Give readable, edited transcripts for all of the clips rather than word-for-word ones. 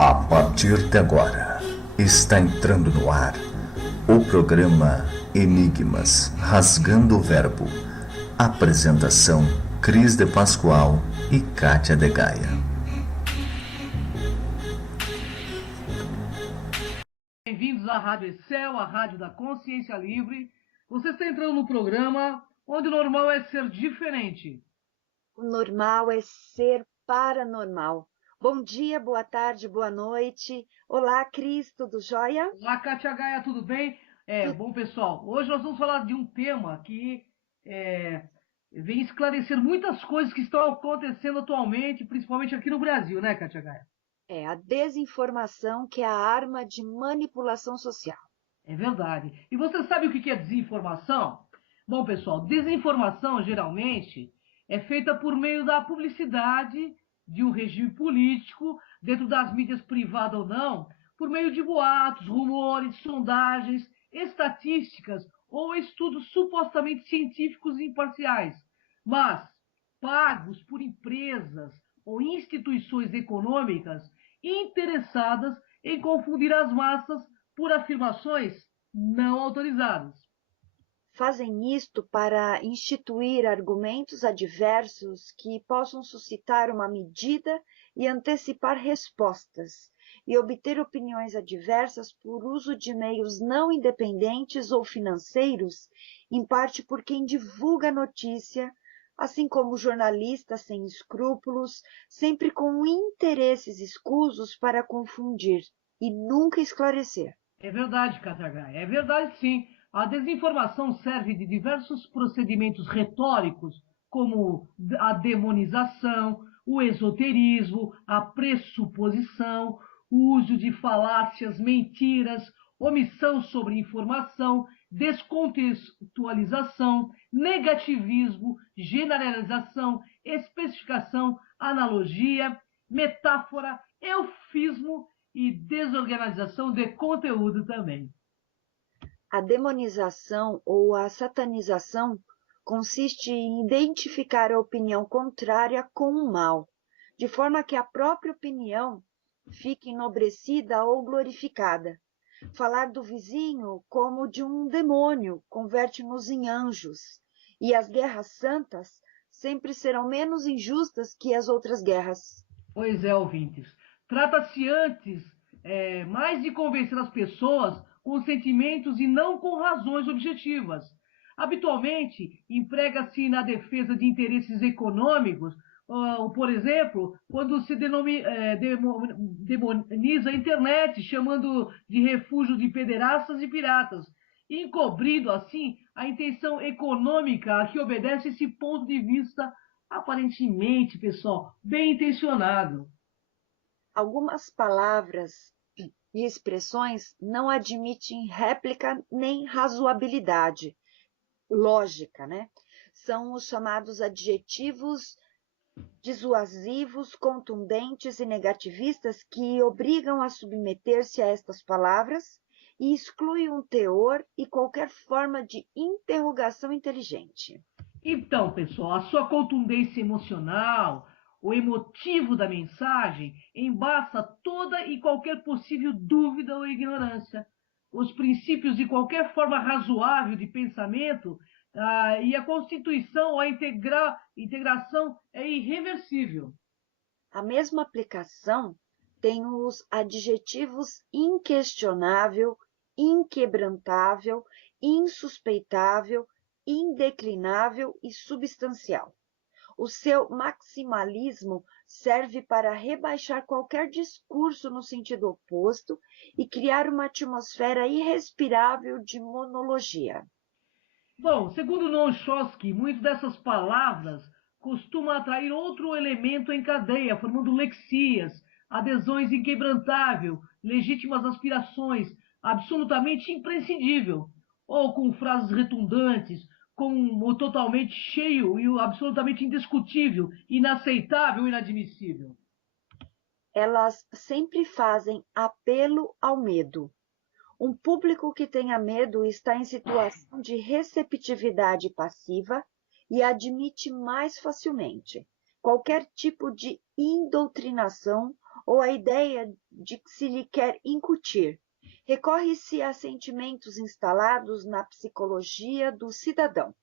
A partir de agora, está entrando no ar o programa Enigmas Rasgando o Verbo. Apresentação: Cris de Pascoal e Kátia de Gaia. Bem-vindos à Rádio Excel, a rádio da consciência livre. Você está entrando no programa onde o normal é ser diferente. O normal é ser paranormal. Bom dia, boa tarde, boa noite. Olá, Cris, tudo jóia? Olá, Kátia Gaia, tudo bem? Bom, pessoal, hoje nós vamos falar de um tema que vem esclarecer muitas coisas que estão acontecendo atualmente, principalmente aqui no Brasil, né, Kátia Gaia? É a desinformação, que é a arma de manipulação social. É verdade. E você sabe o que é desinformação? Bom, pessoal, desinformação geralmente é feita por meio da publicidade de um regime político, dentro das mídias privadas ou não, por meio de boatos, rumores, sondagens, estatísticas ou estudos supostamente científicos e imparciais, mas pagos por empresas ou instituições econômicas interessadas em confundir as massas por afirmações não autorizadas. Fazem isto para instituir argumentos adversos que possam suscitar uma medida e antecipar respostas, e obter opiniões adversas por uso de meios não independentes ou financeiros, em parte por quem divulga a notícia, assim como jornalistas sem escrúpulos, sempre com interesses escusos para confundir e nunca esclarecer. É verdade, Casagrande, é verdade sim. A desinformação serve de diversos procedimentos retóricos, como a demonização, o esoterismo, a pressuposição, o uso de falácias, mentiras, omissão sobre informação, descontextualização, negativismo, generalização, especificação, analogia, metáfora, eufismo e desorganização de conteúdo também. A demonização ou a satanização consiste em identificar a opinião contrária com o mal, de forma que a própria opinião fique enobrecida ou glorificada. Falar do vizinho como de um demônio converte-nos em anjos, e as guerras santas sempre serão menos injustas que as outras guerras. Pois é, ouvintes. Trata-se antes mais de convencer as pessoas com sentimentos e não com razões objetivas. Habitualmente, emprega-se na defesa de interesses econômicos, por exemplo, quando se demoniza a internet, chamando de refúgio de pederastas e piratas, encobrindo assim a intenção econômica a que obedece esse ponto de vista aparentemente, pessoal, bem intencionado. Algumas palavras e expressões não admitem réplica nem razoabilidade, lógica, né? São os chamados adjetivos dissuasivos, contundentes e negativistas que obrigam a submeter-se a estas palavras e excluem um teor e qualquer forma de interrogação inteligente. Então, pessoal, a sua contundência emocional, o emotivo da mensagem, embaça toda e qualquer possível dúvida ou ignorância. Os princípios de qualquer forma razoável de pensamento e a constituição ou a integração é irreversível. A mesma aplicação tem os adjetivos inquestionável, inquebrantável, insuspeitável, indeclinável e substancial. O seu maximalismo serve para rebaixar qualquer discurso no sentido oposto e criar uma atmosfera irrespirável de monologia. Bom, segundo Noam Chomsky, muitas dessas palavras costumam atrair outro elemento em cadeia, formando lexias, adesões inquebrantável, legítimas aspirações, absolutamente imprescindível, ou com frases redundantes, com o totalmente cheio e o absolutamente indiscutível, inaceitável e inadmissível. Elas sempre fazem apelo ao medo. Um público que tenha medo está em situação de receptividade passiva e admite mais facilmente qualquer tipo de indoutrinação ou a ideia de que se lhe quer incutir. Recorre-se a sentimentos instalados na psicologia do cidadão,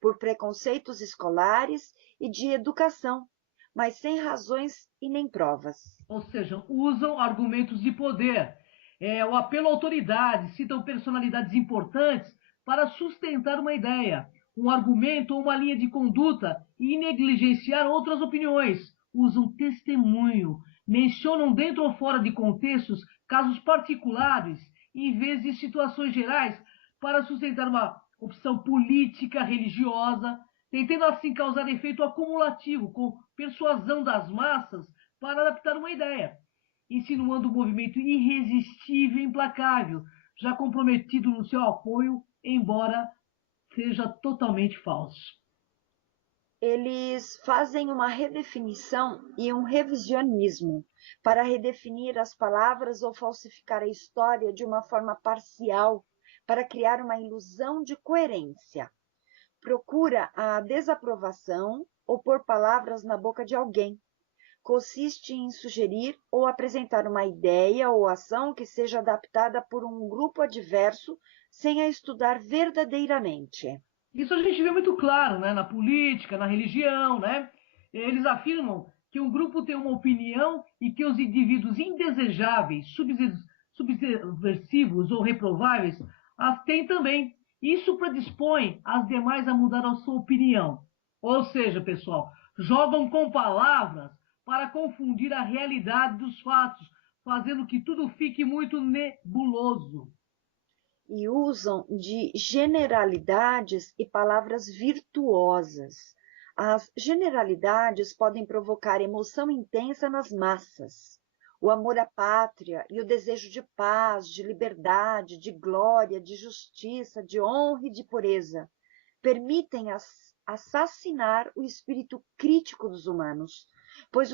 por preconceitos escolares e de educação, mas sem razões e nem provas. Ou seja, usam argumentos de poder, o apelo à autoridade, citam personalidades importantes para sustentar uma ideia, um argumento ou uma linha de conduta e negligenciar outras opiniões. Usam testemunho, mencionam dentro ou fora de contextos casos particulares, em vez de situações gerais, para sustentar uma opção política, religiosa, tentando assim causar efeito acumulativo com persuasão das massas para adaptar uma ideia, insinuando um movimento irresistível e implacável, já comprometido no seu apoio, embora seja totalmente falso. Eles fazem uma redefinição e um revisionismo para redefinir as palavras ou falsificar a história de uma forma parcial, para criar uma ilusão de coerência. Procura a desaprovação ou pôr palavras na boca de alguém. Consiste em sugerir ou apresentar uma ideia ou ação que seja adaptada por um grupo adverso sem a estudar verdadeiramente. Isso a gente vê muito claro, né? Na política, na religião, né? Eles afirmam que um grupo tem uma opinião e que os indivíduos indesejáveis, subversivos ou reprováveis as têm também. Isso predispõe as demais a mudar a sua opinião. Ou seja, pessoal, jogam com palavras para confundir a realidade dos fatos, fazendo que tudo fique muito nebuloso. E usam de generalidades e palavras virtuosas. As generalidades podem provocar emoção intensa nas massas. O amor à pátria e o desejo de paz, de liberdade, de glória, de justiça, de honra e de pureza permitem assassinar o espírito crítico dos humanos, pois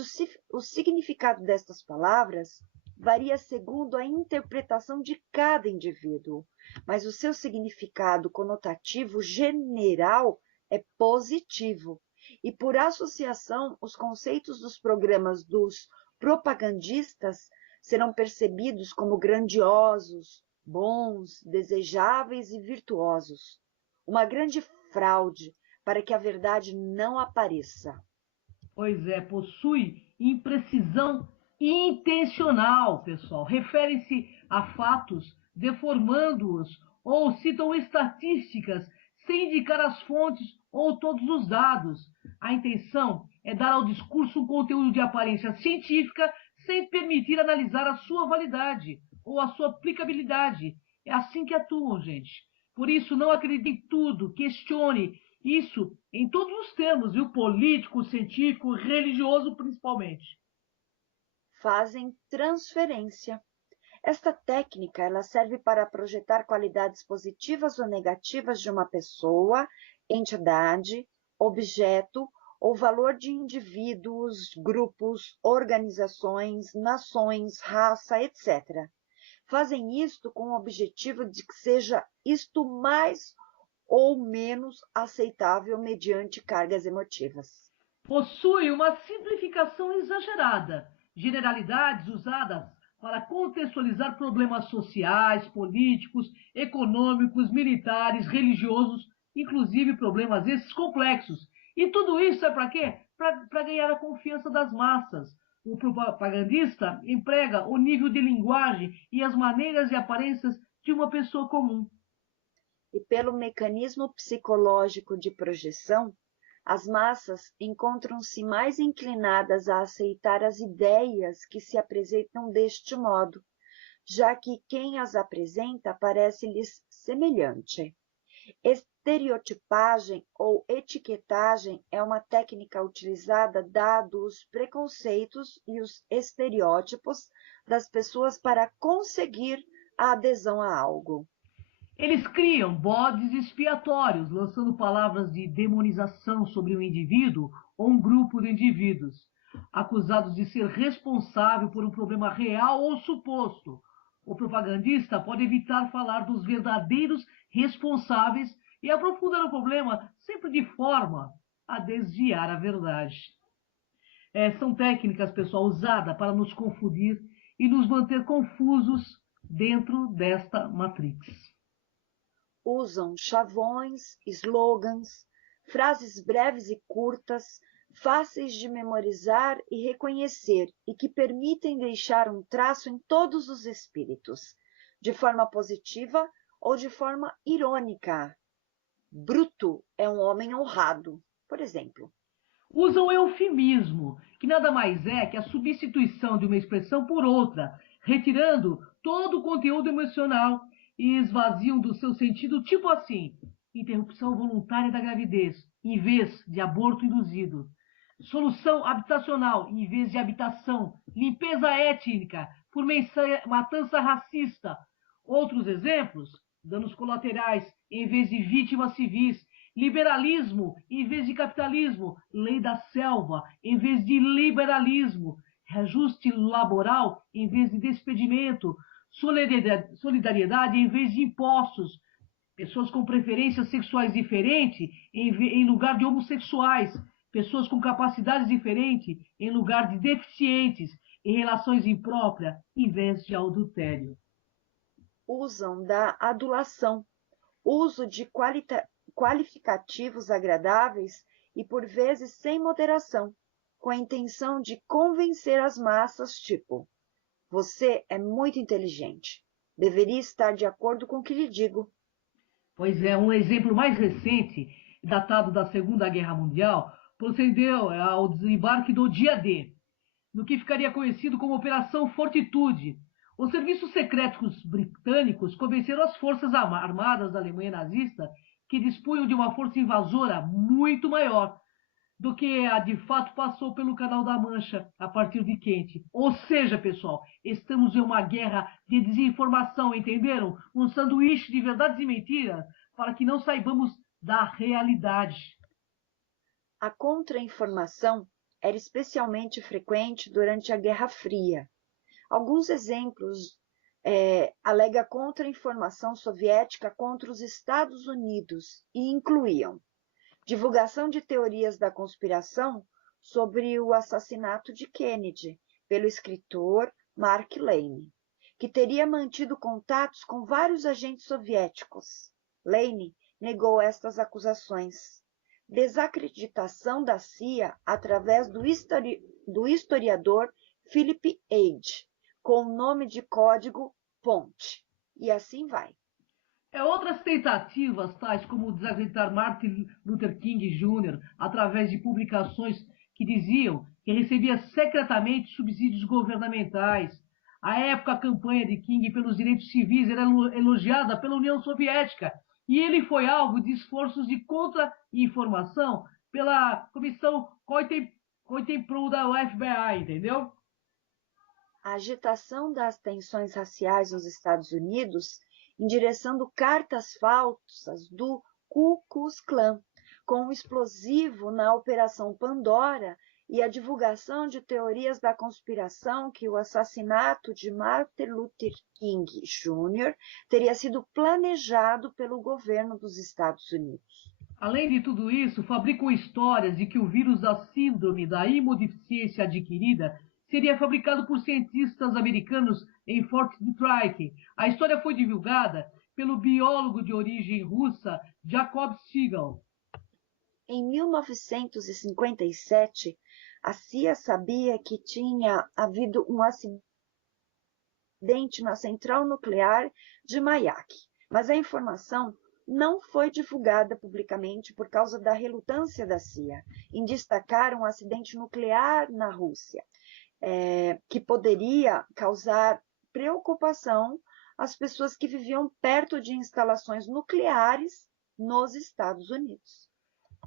o significado destas palavras varia segundo a interpretação de cada indivíduo, mas o seu significado conotativo general é positivo, e por associação, os conceitos dos programas dos propagandistas serão percebidos como grandiosos, bons, desejáveis e virtuosos. Uma grande fraude para que a verdade não apareça. Pois é, possui imprecisão intencional, pessoal. Refere-se a fatos, deformando-os, ou citam estatísticas sem indicar as fontes ou todos os dados. A intenção é dar ao discurso um conteúdo de aparência científica sem permitir analisar a sua validade ou a sua aplicabilidade. É assim que atuam, gente. Por isso, não acredite em tudo, questione isso em todos os termos, viu? Político, científico, religioso principalmente. Fazem transferência. Esta técnica ela serve para projetar qualidades positivas ou negativas de uma pessoa, entidade, objeto ou valor de indivíduos, grupos, organizações, nações, raça, etc. Fazem isto com o objetivo de que seja isto mais ou menos aceitável mediante cargas emotivas. Possui uma simplificação exagerada, generalidades usadas para contextualizar problemas sociais, políticos, econômicos, militares, religiosos, inclusive problemas esses complexos. E tudo isso é para quê? Para ganhar a confiança das massas. O propagandista emprega o nível de linguagem e as maneiras e aparências de uma pessoa comum. E pelo mecanismo psicológico de projeção, as massas encontram-se mais inclinadas a aceitar as ideias que se apresentam deste modo, já que quem as apresenta parece-lhes semelhante. Estereotipagem ou etiquetagem é uma técnica utilizada dados os preconceitos e os estereótipos das pessoas para conseguir a adesão a algo. Eles criam bodes expiatórios, lançando palavras de demonização sobre um indivíduo ou um grupo de indivíduos, acusados de ser responsável por um problema real ou suposto. O propagandista pode evitar falar dos verdadeiros responsáveis e aprofundar o problema sempre de forma a desviar a verdade. São técnicas, pessoal, usadas para nos confundir e nos manter confusos dentro desta matrix. Usam chavões, slogans, frases breves e curtas, fáceis de memorizar e reconhecer e que permitem deixar um traço em todos os espíritos, de forma positiva ou de forma irônica. Bruto é um homem honrado, por exemplo. Usam eufemismo, que nada mais é que a substituição de uma expressão por outra, retirando todo o conteúdo emocional e esvaziam do seu sentido, tipo assim: interrupção voluntária da gravidez, em vez de aborto induzido. Solução habitacional, em vez de habitação. Limpeza étnica, por matança racista. Outros exemplos: danos colaterais, em vez de vítimas civis. Liberalismo em vez de capitalismo, lei da selva em vez de liberalismo, reajuste laboral em vez de despedimento, solidariedade em vez de impostos, pessoas com preferências sexuais diferentes em lugar de homossexuais, pessoas com capacidades diferentes em lugar de deficientes, em relações impróprias em vez de adultério. Usam da adulação, uso de qualificativos agradáveis e por vezes sem moderação, com a intenção de convencer as massas, tipo: você é muito inteligente, deveria estar de acordo com o que lhe digo. Pois é, um exemplo mais recente, datado da Segunda Guerra Mundial, procedeu ao desembarque do dia D, no que ficaria conhecido como Operação Fortitude. Os serviços secretos britânicos convenceram as forças armadas da Alemanha nazista que dispunham de uma força invasora muito maior do que a de fato passou pelo Canal da Mancha a partir de Kent. Ou seja, pessoal, estamos em uma guerra de desinformação, entenderam? Um sanduíche de verdades e mentiras para que não saibamos da realidade. A contra-informação era especialmente frequente durante a Guerra Fria. Alguns exemplos alega contra-informação soviética contra os Estados Unidos e incluíam divulgação de teorias da conspiração sobre o assassinato de Kennedy pelo escritor Mark Lane, que teria mantido contatos com vários agentes soviéticos. Lane negou estas acusações. Desacreditação da CIA através do historiador Philip Age, com o nome de código Ponte. E assim vai. Outras tentativas, tais como desacreditar Martin Luther King Jr., através de publicações que diziam que recebia secretamente subsídios governamentais. À época, a campanha de King pelos direitos civis era elogiada pela União Soviética e ele foi alvo de esforços de contra-informação pela Comissão Coitenpro da FBI, entendeu? A agitação das tensões raciais nos Estados Unidos endereçando cartas falsas do Ku Klux Klan, com um explosivo na Operação Pandora e a divulgação de teorias da conspiração que o assassinato de Martin Luther King Jr. teria sido planejado pelo governo dos Estados Unidos. Além de tudo isso, fabricam histórias de que o vírus da síndrome da imunodeficiência adquirida seria fabricado por cientistas americanos em Fort Detrick. A história foi divulgada pelo biólogo de origem russa Jacob Segal. Em 1957, a CIA sabia que tinha havido um acidente na central nuclear de Mayak, mas a informação não foi divulgada publicamente por causa da relutância da CIA em destacar um acidente nuclear na Rússia. Que poderia causar preocupação às pessoas que viviam perto de instalações nucleares nos Estados Unidos.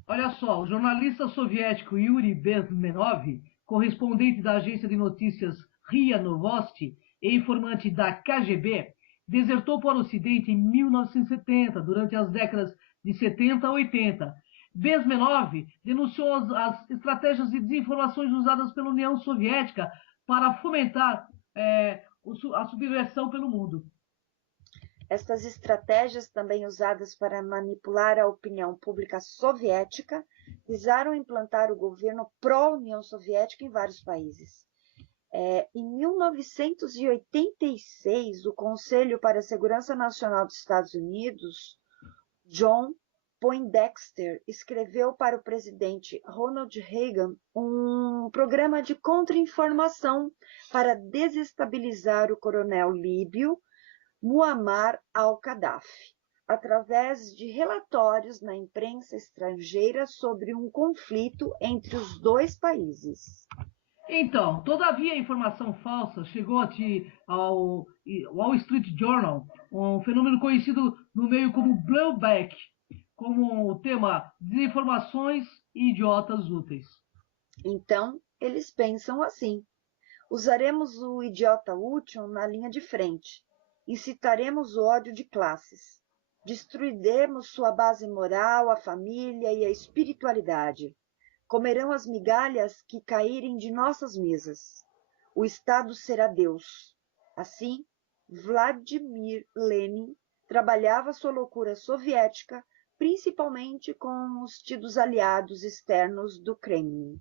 Olha só, o jornalista soviético Yuri Bezmenov, correspondente da agência de notícias RIA Novosti e informante da KGB, desertou para o Ocidente em 1970, durante as décadas de 70 a 80. Bezmenov denunciou as estratégias de desinformações usadas pela União Soviética para fomentar a subversão pelo mundo. Estas estratégias, também usadas para manipular a opinião pública soviética, visaram implantar o governo pró-União Soviética em vários países. Em 1986, o Conselho para a Segurança Nacional dos Estados Unidos, John Poindexter, escreveu para o presidente Ronald Reagan um programa de contra-informação para desestabilizar o coronel líbio Muammar al-Gaddafi, através de relatórios na imprensa estrangeira sobre um conflito entre os dois países. Então, todavia a informação falsa chegou ao Wall Street Journal, um fenômeno conhecido no meio como blowback, como o tema desinformações e idiotas úteis. Então, eles pensam assim: usaremos o idiota útil na linha de frente, incitaremos o ódio de classes, destruiremos sua base moral, a família e a espiritualidade. Comerão as migalhas que caírem de nossas mesas. O Estado será Deus. Assim, Vladimir Lenin trabalhava sua loucura soviética, principalmente com os tidos aliados externos do Kremlin.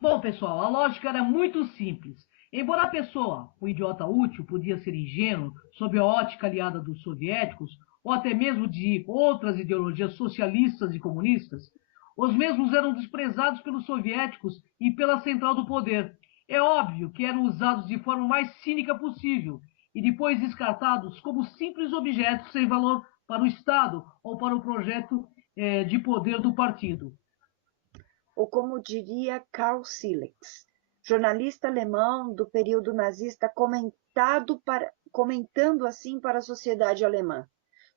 Bom, pessoal, a lógica era muito simples. Embora a pessoa, o idiota útil, podia ser ingênuo sob a ótica aliada dos soviéticos, ou até mesmo de outras ideologias socialistas e comunistas, os mesmos eram desprezados pelos soviéticos e pela central do poder. É óbvio que eram usados de forma mais cínica possível e depois descartados como simples objetos sem valor para o Estado ou para o projeto de poder do partido. Ou como diria Karl Silex, jornalista alemão do período nazista, comentando assim para a sociedade alemã,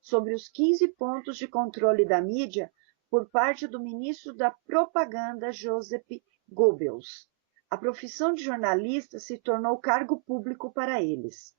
sobre os 15 pontos de controle da mídia por parte do ministro da Propaganda Joseph Goebbels. A profissão de jornalista se tornou cargo público para eles.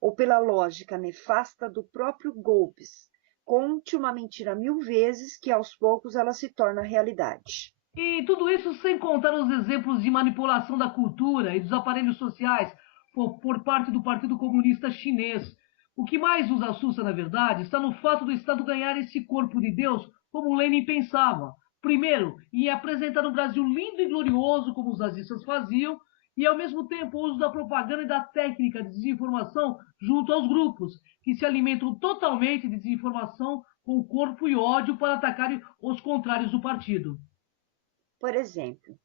Ou pela lógica nefasta do próprio Goebbels, conte uma mentira 1000 vezes que aos poucos ela se torna realidade. E tudo isso sem contar os exemplos de manipulação da cultura e dos aparelhos sociais por parte do Partido Comunista Chinês. O que mais nos assusta, na verdade, está no fato do Estado ganhar esse corpo de Deus como Lenin pensava. Primeiro, em apresentar um Brasil lindo e glorioso, como os nazistas faziam, e ao mesmo tempo o uso da propaganda e da técnica de desinformação junto aos grupos, que se alimentam totalmente de desinformação com corpo e ódio para atacarem os contrários do partido. Por exemplo,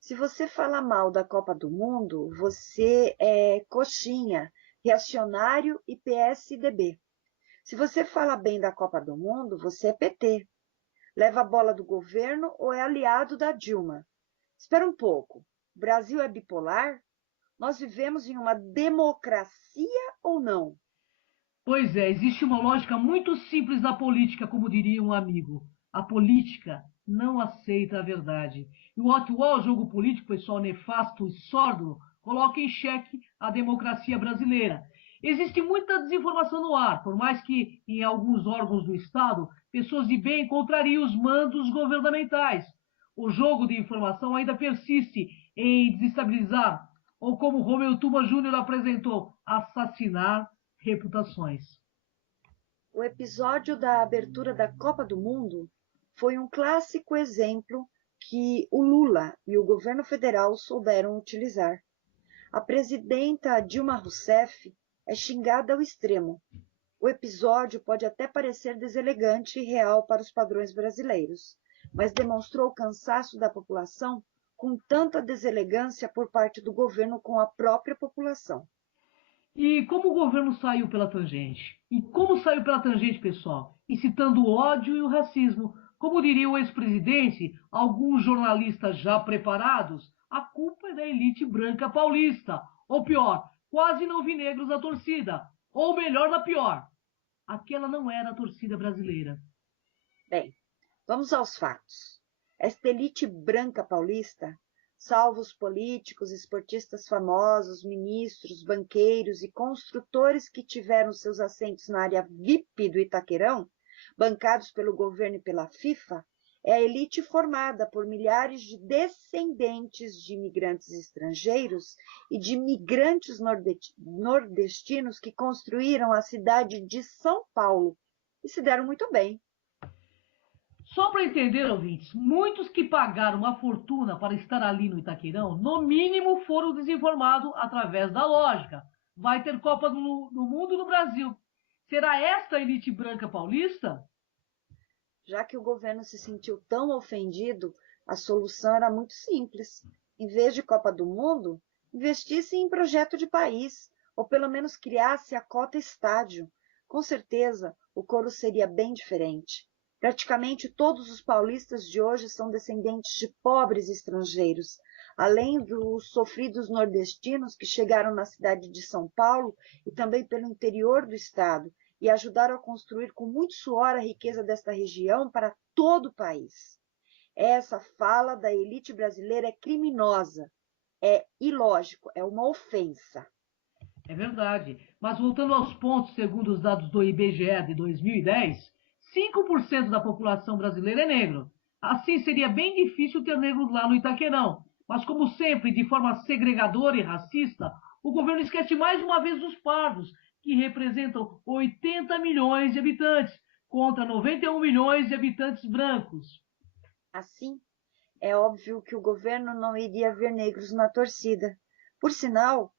se você fala mal da Copa do Mundo, você é coxinha, reacionário e PSDB. Se você fala bem da Copa do Mundo, você é PT. Leva a bola do governo ou é aliado da Dilma. Espera um pouco, o Brasil é bipolar? Nós vivemos em uma democracia ou não? Pois é, existe uma lógica muito simples na política, como diria um amigo. A política não aceita a verdade. E o atual jogo político, pessoal nefasto e sordo, coloca em xeque a democracia brasileira. Existe muita desinformação no ar, por mais que em alguns órgãos do Estado, pessoas de bem contrariam os mandos governamentais. O jogo de informação ainda persiste em desestabilizar, ou como Romeu Tuma Júnior apresentou, assassinar reputações. O episódio da abertura da Copa do Mundo foi um clássico exemplo que o Lula e o governo federal souberam utilizar. A presidenta Dilma Rousseff é xingada ao extremo. O episódio pode até parecer deselegante e real para os padrões brasileiros, mas demonstrou o cansaço da população com tanta deselegância por parte do governo com a própria população. E como o governo saiu pela tangente? E como saiu pela tangente, pessoal? Incitando o ódio e o racismo. Como diria o ex-presidente, alguns jornalistas já preparados, a culpa é da elite branca paulista. Ou pior, quase não vi negros na torcida. Ou melhor, na pior. Aquela não era a torcida brasileira. Bem, vamos aos fatos. Esta elite branca paulista, salvo os políticos, esportistas famosos, ministros, banqueiros e construtores que tiveram seus assentos na área VIP do Itaquerão, bancados pelo governo e pela FIFA, é a elite formada por milhares de descendentes de imigrantes estrangeiros e de imigrantes nordestinos que construíram a cidade de São Paulo e se deram muito bem. Só para entender, ouvintes, muitos que pagaram uma fortuna para estar ali no Itaquerão, no mínimo foram desinformados através da lógica. Vai ter Copa do Mundo no Brasil. Será esta a elite branca paulista? Já que o governo se sentiu tão ofendido, a solução era muito simples. Em vez de Copa do Mundo, investisse em projeto de país, ou pelo menos criasse a cota estádio. Com certeza, o coro seria bem diferente. Praticamente todos os paulistas de hoje são descendentes de pobres estrangeiros, além dos sofridos nordestinos que chegaram na cidade de São Paulo e também pelo interior do estado e ajudaram a construir com muito suor a riqueza desta região para todo o país. Essa fala da elite brasileira é criminosa, é ilógico, é uma ofensa. É verdade. Mas voltando aos pontos, segundo os dados do IBGE de 2010, 5% da população brasileira é negro. Assim, seria bem difícil ter negros lá no Itaquerão. Mas, como sempre, de forma segregadora e racista, o governo esquece mais uma vez dos pardos, que representam 80 milhões de habitantes, contra 91 milhões de habitantes brancos. Assim, é óbvio que o governo não iria ver negros na torcida. Por sinal,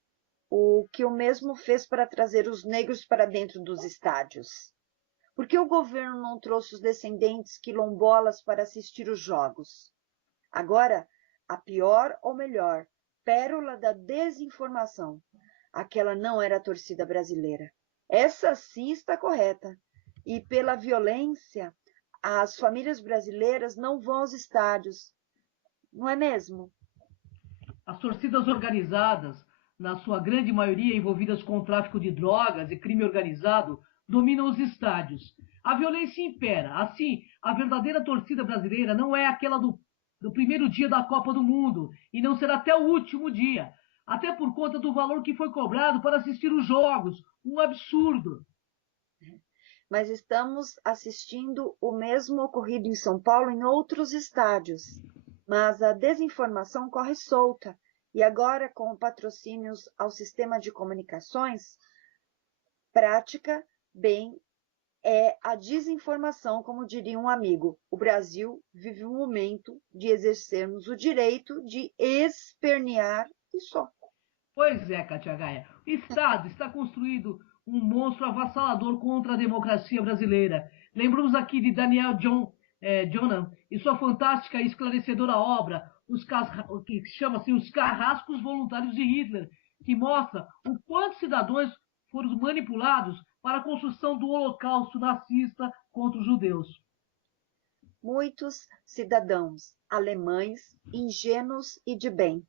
o que o mesmo fez para trazer os negros para dentro dos estádios. Por que o governo não trouxe os descendentes quilombolas para assistir os jogos? Agora, a pior ou melhor, pérola da desinformação. Aquela não era a torcida brasileira. Essa sim está correta. E pela violência, as famílias brasileiras não vão aos estádios, não é mesmo? As torcidas organizadas, na sua grande maioria envolvidas com o tráfico de drogas e crime organizado, dominam os estádios. A violência impera. Assim, a verdadeira torcida brasileira não é aquela do primeiro dia da Copa do Mundo e não será até o último dia. Até por conta do valor que foi cobrado para assistir os jogos. Um absurdo. Mas estamos assistindo o mesmo ocorrido em São Paulo em outros estádios. Mas a desinformação corre solta e agora com patrocínios ao sistema de comunicações, prática bem é a desinformação, como diria um amigo. O Brasil vive um momento de exercermos o direito de espernear e só. Pois é, Katia Gaia. O Estado está construído um monstro avassalador contra a democracia brasileira. Lembramos aqui de Daniel Jonan e sua fantástica e esclarecedora obra, o que chama-se Os Carrascos Voluntários de Hitler, que mostra o quanto cidadãos foram manipulados para a construção do holocausto nazista contra os judeus. Muitos cidadãos alemães, ingênuos e de bem,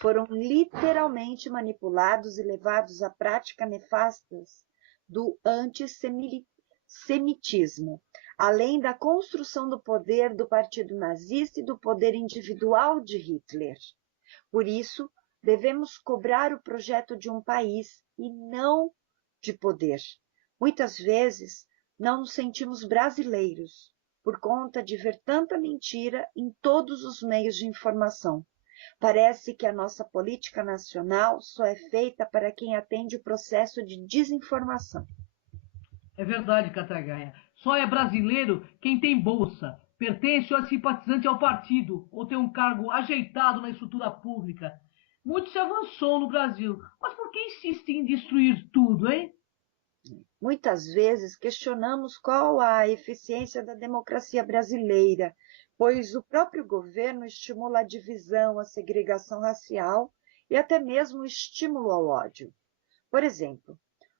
foram literalmente manipulados e levados à prática nefastas do antissemitismo, além da construção do poder do Partido Nazista e do poder individual de Hitler. Por isso, devemos cobrar o projeto de um país e não de poder. Muitas vezes, não nos sentimos brasileiros por conta de ver tanta mentira em todos os meios de informação. Parece que a nossa política nacional só é feita para quem atende o processo de desinformação. É verdade, Catagaia. Só é brasileiro quem tem bolsa, pertence ou é simpatizante ao partido, ou tem um cargo ajeitado na estrutura pública. Muito se avançou no Brasil, mas por que insiste em destruir tudo, hein? Muitas vezes questionamos qual a eficiência da democracia brasileira, pois o próprio governo estimula a divisão, a segregação racial e até mesmo o estímulo ao ódio. Por exemplo,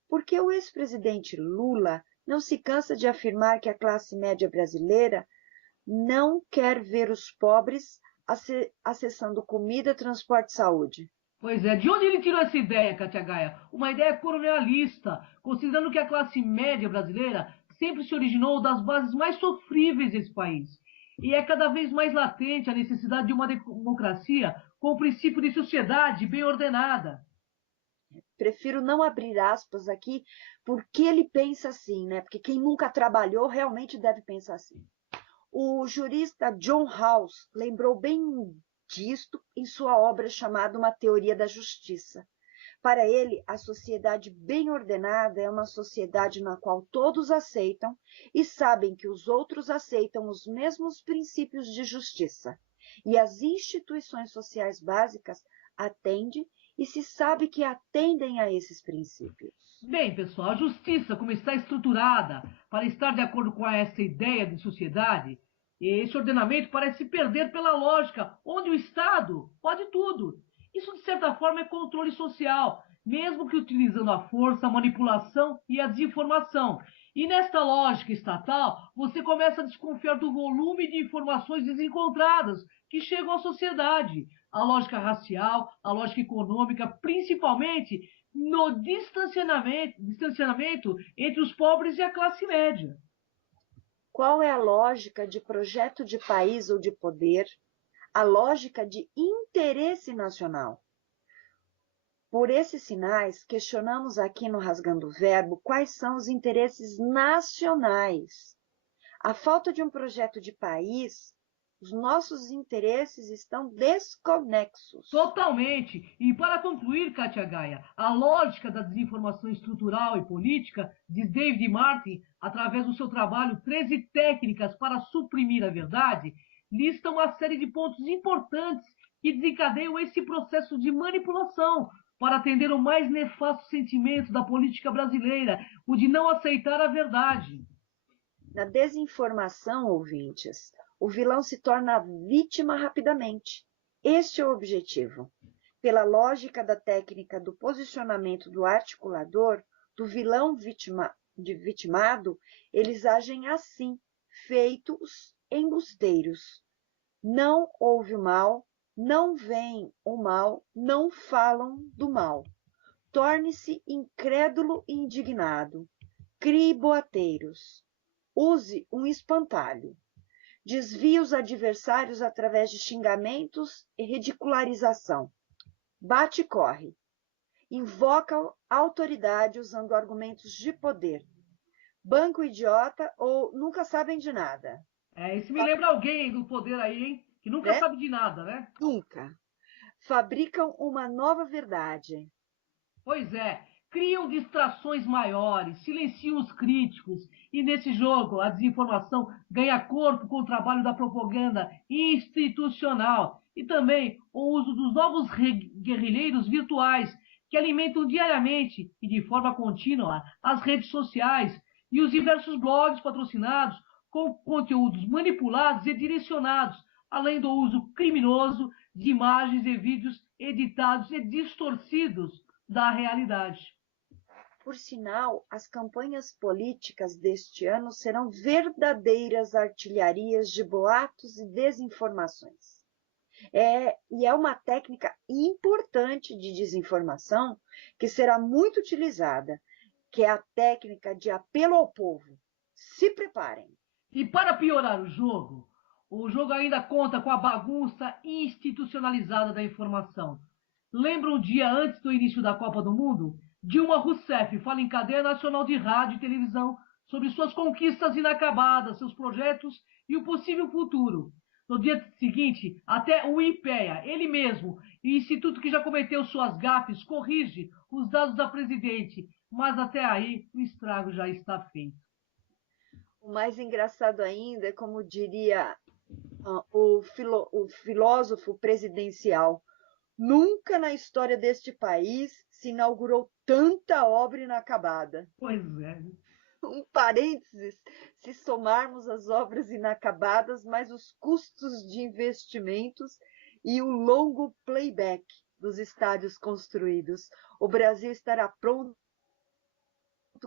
por que o ex-presidente Lula não se cansa de afirmar que a classe média brasileira não quer ver os pobres acessando comida, transporte e saúde? Pois é, de onde ele tirou essa ideia, Catagaia? Uma ideia colonialista, considerando que a classe média brasileira sempre se originou das bases mais sofríveis desse país. E é cada vez mais latente a necessidade de uma democracia com o princípio de sociedade bem ordenada. Prefiro não abrir aspas aqui, porque ele pensa assim, né? Porque quem nunca trabalhou realmente deve pensar assim. O jurista John Rawls lembrou bem disto em sua obra chamada Uma Teoria da Justiça. Para ele, a sociedade bem ordenada é uma sociedade na qual todos aceitam e sabem que os outros aceitam os mesmos princípios de justiça. E as instituições sociais básicas atendem e se sabe que atendem a esses princípios. Bem, pessoal, a justiça, como está estruturada para estar de acordo com essa ideia de sociedade, esse ordenamento parece se perder pela lógica, onde o Estado pode tudo. Isso, de certa forma, é controle social, mesmo que utilizando a força, a manipulação e a desinformação. E nesta lógica estatal, você começa a desconfiar do volume de informações desencontradas que chegam à sociedade. A lógica racial, a lógica econômica, principalmente no distanciamento entre os pobres e a classe média. Qual é a lógica de projeto de país ou de poder? A lógica de interesse nacional. Por esses sinais, questionamos aqui no Rasgando o Verbo quais são os interesses nacionais. A falta de um projeto de país, os nossos interesses estão desconexos. Totalmente. E para concluir, Katia Gaia, a lógica da desinformação estrutural e política, diz David Martin, através do seu trabalho 13 técnicas para suprimir a verdade, lista uma série de pontos importantes que desencadeiam esse processo de manipulação para atender o mais nefasto sentimento da política brasileira, o de não aceitar a verdade. Na desinformação, ouvintes, o vilão se torna vítima rapidamente. Este é o objetivo. Pela lógica da técnica do posicionamento do articulador, do vilão vitimado, eles agem assim, feitos embusteiros. Não houve o mal, não veem o mal, não falam do mal. Torne-se incrédulo e indignado. Crie boateiros. Use um espantalho. Desvie os adversários através de xingamentos e ridicularização. Bate e corre. Invoca a autoridade usando argumentos de poder. Banca o idiota ou nunca sabem de nada. Isso me lembra alguém do poder aí, hein? Que nunca sabe de nada, né? Nunca. Fabricam uma nova verdade. Pois é, criam distrações maiores, silenciam os críticos, e nesse jogo a desinformação ganha corpo com o trabalho da propaganda institucional e também o uso dos novos guerrilheiros virtuais que alimentam diariamente e de forma contínua as redes sociais e os diversos blogs patrocinados com conteúdos manipulados e direcionados, além do uso criminoso de imagens e vídeos editados e distorcidos da realidade. Por sinal, as campanhas políticas deste ano serão verdadeiras artilharias de boatos e desinformações. E é uma técnica importante de desinformação que será muito utilizada, que é a técnica de apelo ao povo. Se preparem. E para piorar o jogo ainda conta com a bagunça institucionalizada da informação. Lembra um dia antes do início da Copa do Mundo? Dilma Rousseff fala em cadeia nacional de rádio e televisão sobre suas conquistas inacabadas, seus projetos e o possível futuro. No dia seguinte, até o IPEA, ele mesmo, o instituto que já cometeu suas gafes, corrige os dados da presidente, mas até aí o estrago já está feito. O mais engraçado ainda é, como diria o filósofo presidencial, nunca na história deste país se inaugurou tanta obra inacabada. Pois é. Um parênteses, se somarmos as obras inacabadas, mais os custos de investimentos e o longo playback dos estádios construídos, o Brasil estará pronto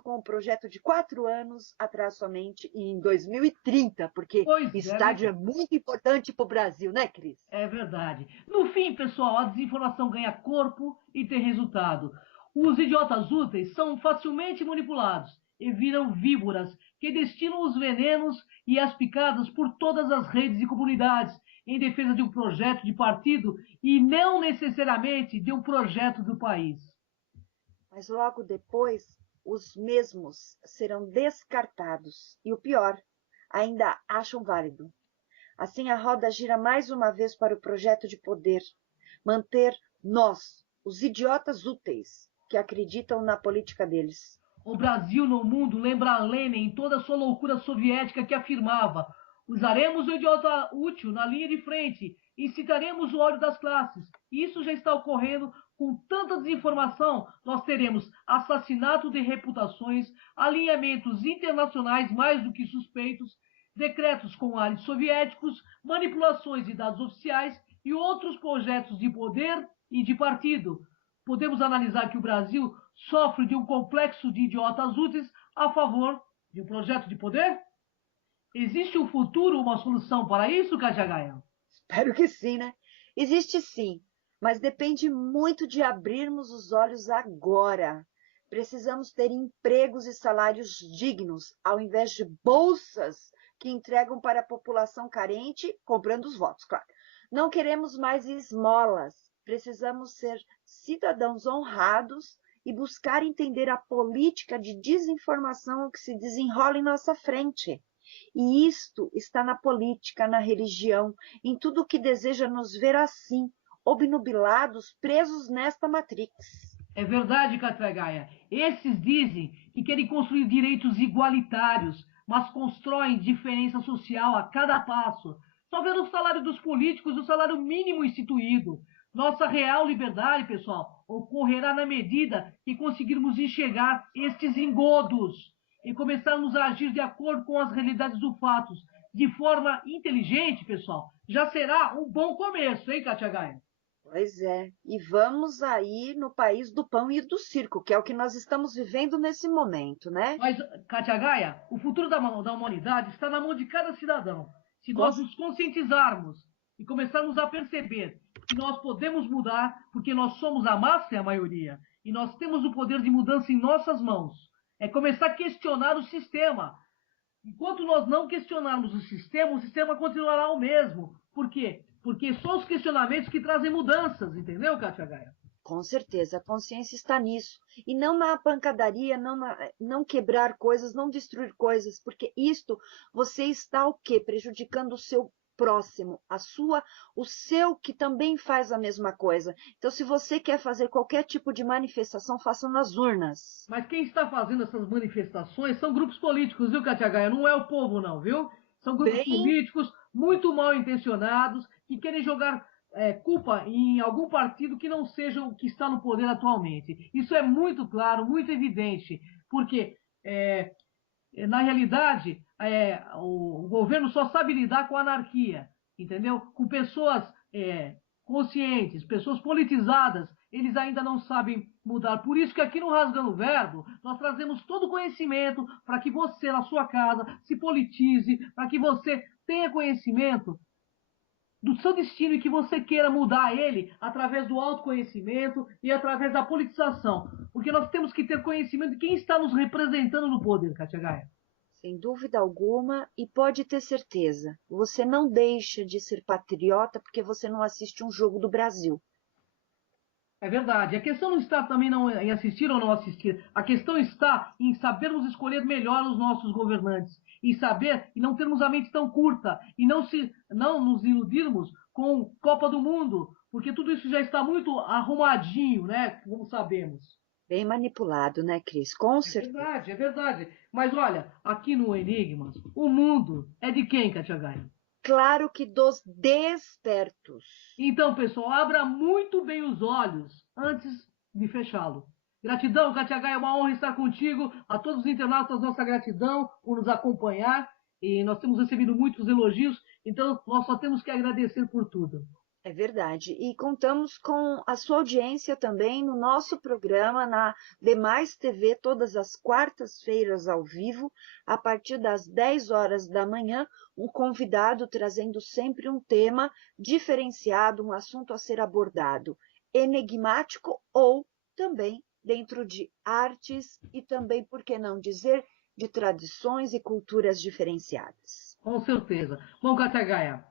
com um projeto de 4 anos atrás somente em 2030, porque estádio é muito importante para o Brasil, né, Cris? É verdade. No fim, pessoal, a desinformação ganha corpo e tem resultado. Os idiotas úteis são facilmente manipulados e viram víboras que destilam os venenos e as picadas por todas as redes e comunidades em defesa de um projeto de partido e não necessariamente de um projeto do país. Mas logo depois, os mesmos serão descartados e o pior, ainda acham válido. Assim a roda gira mais uma vez para o projeto de poder, manter nós, os idiotas úteis que acreditam na política deles. O Brasil no mundo lembra Lenin em toda a sua loucura soviética que afirmava: usaremos o idiota útil na linha de frente, incitaremos o ódio das classes. Isso já está ocorrendo com tanta desinformação. Nós teremos assassinato de reputações, alinhamentos internacionais mais do que suspeitos, decretos com ares soviéticos, manipulações de dados oficiais e outros projetos de poder e de partido. Podemos analisar que o Brasil sofre de um complexo de idiotas úteis a favor de um projeto de poder? Existe um futuro, uma solução para isso, Katia Gaia? Espero que sim, né? Existe sim, mas depende muito de abrirmos os olhos agora. Precisamos ter empregos e salários dignos, ao invés de bolsas que entregam para a população carente, comprando os votos, claro. Não queremos mais esmolas. Precisamos ser cidadãos honrados e buscar entender a política de desinformação que se desenrola em nossa frente. E isto está na política, na religião, em tudo que deseja nos ver assim, obnubilados, presos nesta matrix. É verdade, Katia Gaia. Esses dizem que querem construir direitos igualitários, mas constroem diferença social a cada passo. Só vendo o salário dos políticos e o salário mínimo instituído. Nossa real liberdade, pessoal, ocorrerá na medida que conseguirmos enxergar estes engodos e começarmos a agir de acordo com as realidades dos fatos, de forma inteligente, pessoal. Já será um bom começo, hein, Katia Gaia? Pois é, e vamos aí no país do pão e do circo, que é o que nós estamos vivendo nesse momento, né? Mas, Katia Gaia, o futuro da humanidade está na mão de cada cidadão. Se nós nos conscientizarmos e começarmos a perceber que nós podemos mudar, porque nós somos a massa e a maioria, e nós temos o poder de mudança em nossas mãos. É começar a questionar o sistema. Enquanto nós não questionarmos o sistema continuará o mesmo. Por quê? Porque são os questionamentos que trazem mudanças, entendeu, Katia Gaia? Com certeza, a consciência está nisso. E não na pancadaria, não quebrar coisas, não destruir coisas, porque isto você está o quê? Prejudicando o seu próximo, o seu que também faz a mesma coisa. Então, se você quer fazer qualquer tipo de manifestação, faça nas urnas. Mas quem está fazendo essas manifestações são grupos políticos, viu, Katia Gaia? Não é o povo, não, viu? São grupos políticos muito mal intencionados que querem jogar culpa em algum partido que não seja o que está no poder atualmente. Isso é muito claro, muito evidente, porque na realidade o governo só sabe lidar com a anarquia, entendeu? Com pessoas conscientes, pessoas politizadas, eles ainda não sabem mudar. Por isso que aqui no Rasgando o Verbo, nós trazemos todo o conhecimento para que você, na sua casa, se politize, para que você tenha conhecimento do seu destino e que você queira mudar ele através do autoconhecimento e através da politização. Porque nós temos que ter conhecimento de quem está nos representando no poder, Katia Gaia. Sem dúvida alguma, e pode ter certeza, você não deixa de ser patriota porque você não assiste um jogo do Brasil. É verdade. A questão não está também não em assistir ou não assistir. A questão está em sabermos escolher melhor os nossos governantes. E saber e não termos a mente tão curta. E não nos iludirmos com Copa do Mundo. Porque tudo isso já está muito arrumadinho, né? Como sabemos. Bem manipulado, né, Cris? Com certeza. É verdade, é verdade. Mas olha, aqui no Enigmas, o mundo é de quem, Katia Gaia? Claro que dos despertos. Então, pessoal, abra muito bem os olhos antes de fechá-lo. Gratidão, Katia Gaia, é uma honra estar contigo. A todos os internautas, nossa gratidão por nos acompanhar. E nós temos recebido muitos elogios, então nós só temos que agradecer por tudo. É verdade. E contamos com a sua audiência também no nosso programa, na Demais TV, todas as quartas-feiras ao vivo, a partir das 10 horas da manhã, um convidado trazendo sempre um tema diferenciado, um assunto a ser abordado, enigmático ou também dentro de artes e também, por que não dizer, de tradições e culturas diferenciadas. Com certeza. Bom, Katia Gaia,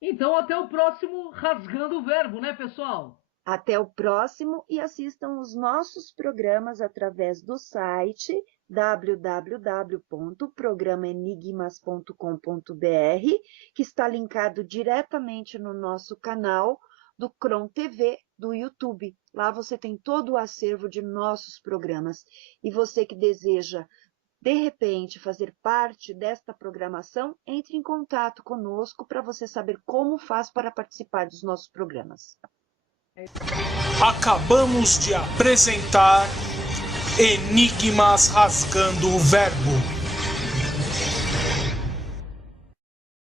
então até o próximo Rasgando o Verbo, né, pessoal? Até o próximo e assistam os nossos programas através do site www.programaenigmas.com.br, que está linkado diretamente no nosso canal do Cron TV do YouTube. Lá você tem todo o acervo de nossos programas. E você que deseja, de repente, fazer parte desta programação, entre em contato conosco para você saber como faz para participar dos nossos programas. Acabamos de apresentar Enigmas Rasgando o Verbo.